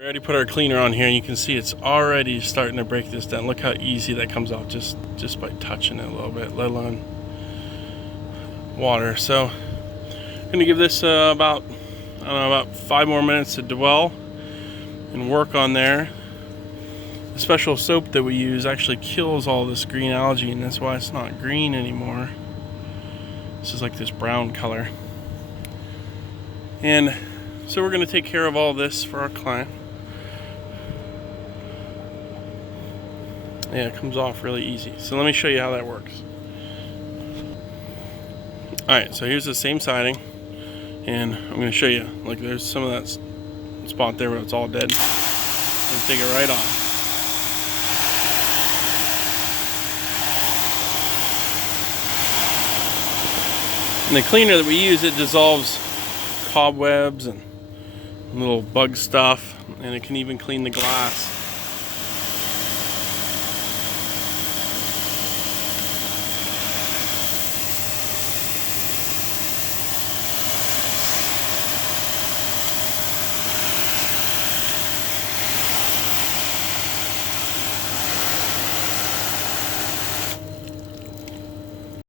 We already put our cleaner on here and you can see it's already starting to break this down. Look how easy that comes off just by touching it a little bit, let alone water. So I'm gonna give this about 5 more minutes to dwell and work on there. The special soap that we use actually kills all this green algae, and that's why it's not green anymore. This is like this brown color. And so we're gonna take care of all this for our client. Yeah, it comes off really easy. So let me show you how that works. Alright, so here's the same siding, and I'm going to show you. Like, there's some of that spot there where it's all dead. And take it right off. And the cleaner that we use, it dissolves cobwebs and little bug stuff, and it can even clean the glass.